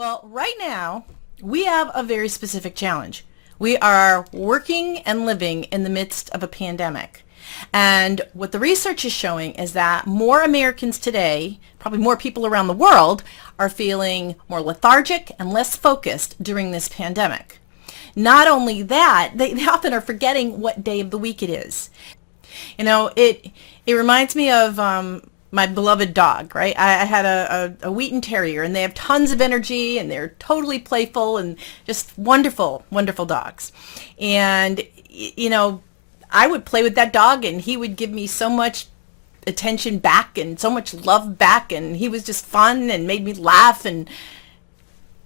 Well, right now, we have a very specific challenge. We are working and living in the midst of a pandemic. And what the research is showing is that more Americans today, probably more people around the world, are feeling more lethargic and less focused during this pandemic. Not only that, they often are forgetting what day of the week it is. It reminds me of my beloved dog, right? I had a Wheaten Terrier, and they have tons of energy, and they're totally playful and just wonderful, wonderful dogs. And, I would play with that dog, and he would give me so much attention back and so much love back, and he was just fun and made me laugh.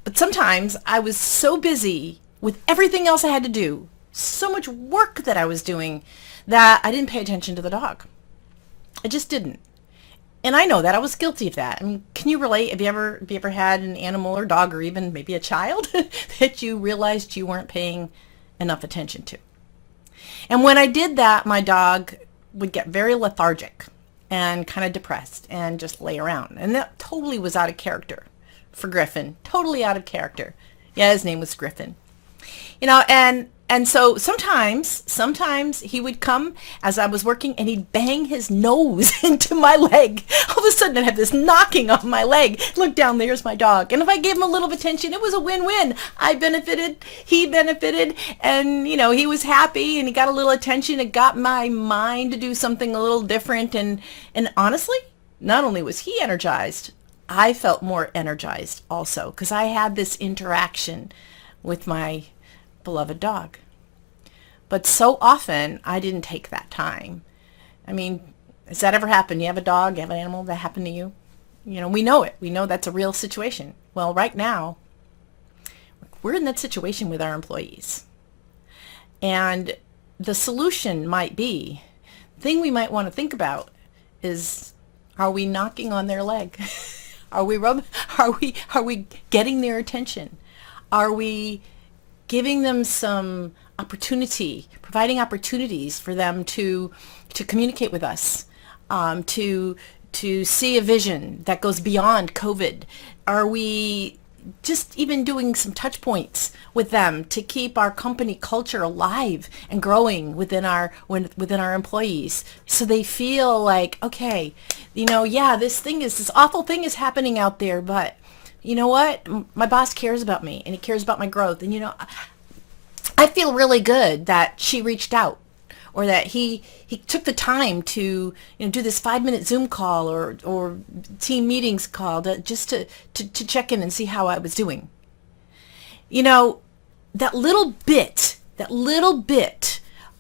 But sometimes I was so busy with everything else I had to do, so much work that I was doing, that I didn't pay attention to the dog. I just didn't. And I know that I was guilty of that. I mean, can you relate? Have you ever had an animal or dog or even maybe a child that you realized you weren't paying enough attention to? And when I did that, my dog would get very lethargic and kind of depressed and just lay around. And that totally was out of character for Griffin. Totally out of character. Yeah, his name was Griffin. And so sometimes he would come as I was working, and he'd bang his nose into my leg. All of a sudden I'd have this knocking on my leg. Look down, there's my dog. And if I gave him a little attention, it was a win-win. I benefited, he benefited, and he was happy, and he got a little attention. It got my mind to do something a little different. And honestly, not only was he energized, I felt more energized also, because I had this interaction with my beloved dog. But so often I didn't take that time. I mean, has that ever happened? You have a dog, you have an animal that happened to you? We know it. We know that's a real situation. Well, right now, we're in that situation with our employees. And the solution might be, the thing we might want to think about is, are we knocking on their leg? Are we getting their attention? Are we giving them some opportunity, providing opportunities for them to communicate with us, to see a vision that goes beyond COVID? Are we just even doing some touch points with them to keep our company culture alive and growing within our employees, so they feel like, okay, this awful thing is happening out there, but you know what? My boss cares about me, and he cares about my growth. And I feel really good that she reached out, or that he took the time to do this 5-minute Zoom call or team meetings call to check in and see how I was doing. That little bit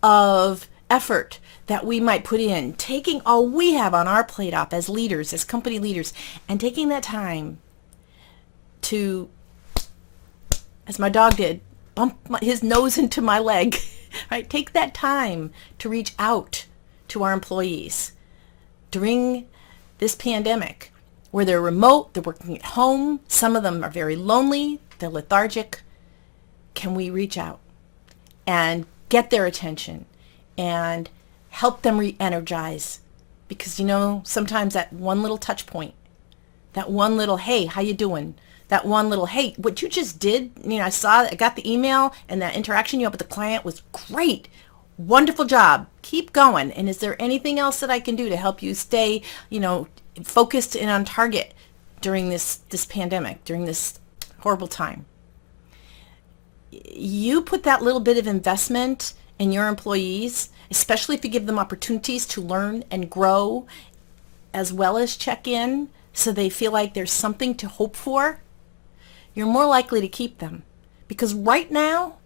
of effort that we might put in, taking all we have on our plate up as leaders, as company leaders, and taking that time to, as my dog did, bump his nose into my leg, right? Take that time to reach out to our employees during this pandemic, where they're remote, they're working at home, some of them are very lonely, they're lethargic. Can we reach out and get their attention and help them re-energize? Because sometimes that one little touch point, that one little, hey, how you doing? That one little, hey, what you just did, I got the email, and that interaction you had with the client was great. Wonderful job. Keep going. And is there anything else that I can do to help you stay, focused and on target during this pandemic, during this horrible time? You put that little bit of investment in your employees, especially if you give them opportunities to learn and grow, as well as check in, so they feel like there's something to hope for. You're more likely to keep them. Because right now,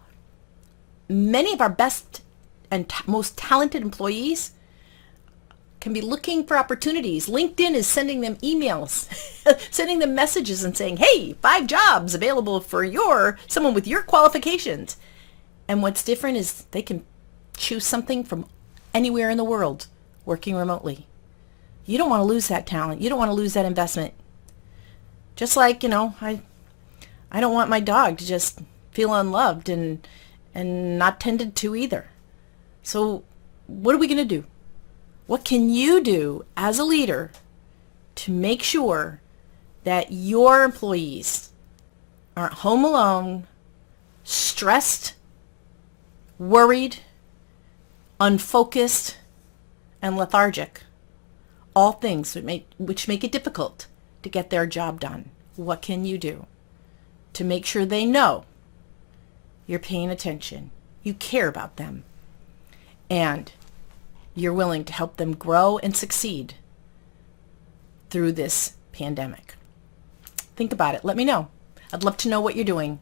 many of our best and most talented employees can be looking for opportunities. LinkedIn is sending them emails, sending them messages and saying, hey, 5 jobs available for someone with your qualifications. And what's different is they can choose something from anywhere in the world, working remotely. You don't want to lose that talent. You don't want to lose that investment. Just like, I don't want my dog to just feel unloved and not tended to either. So what are we going to do? What can you do as a leader to make sure that your employees aren't home alone, stressed, worried, unfocused, and lethargic. All things which make it difficult to get their job done. What can you do to make sure they know you're paying attention, you care about them, and you're willing to help them grow and succeed through this pandemic? Think about it. Let me know. I'd love to know what you're doing.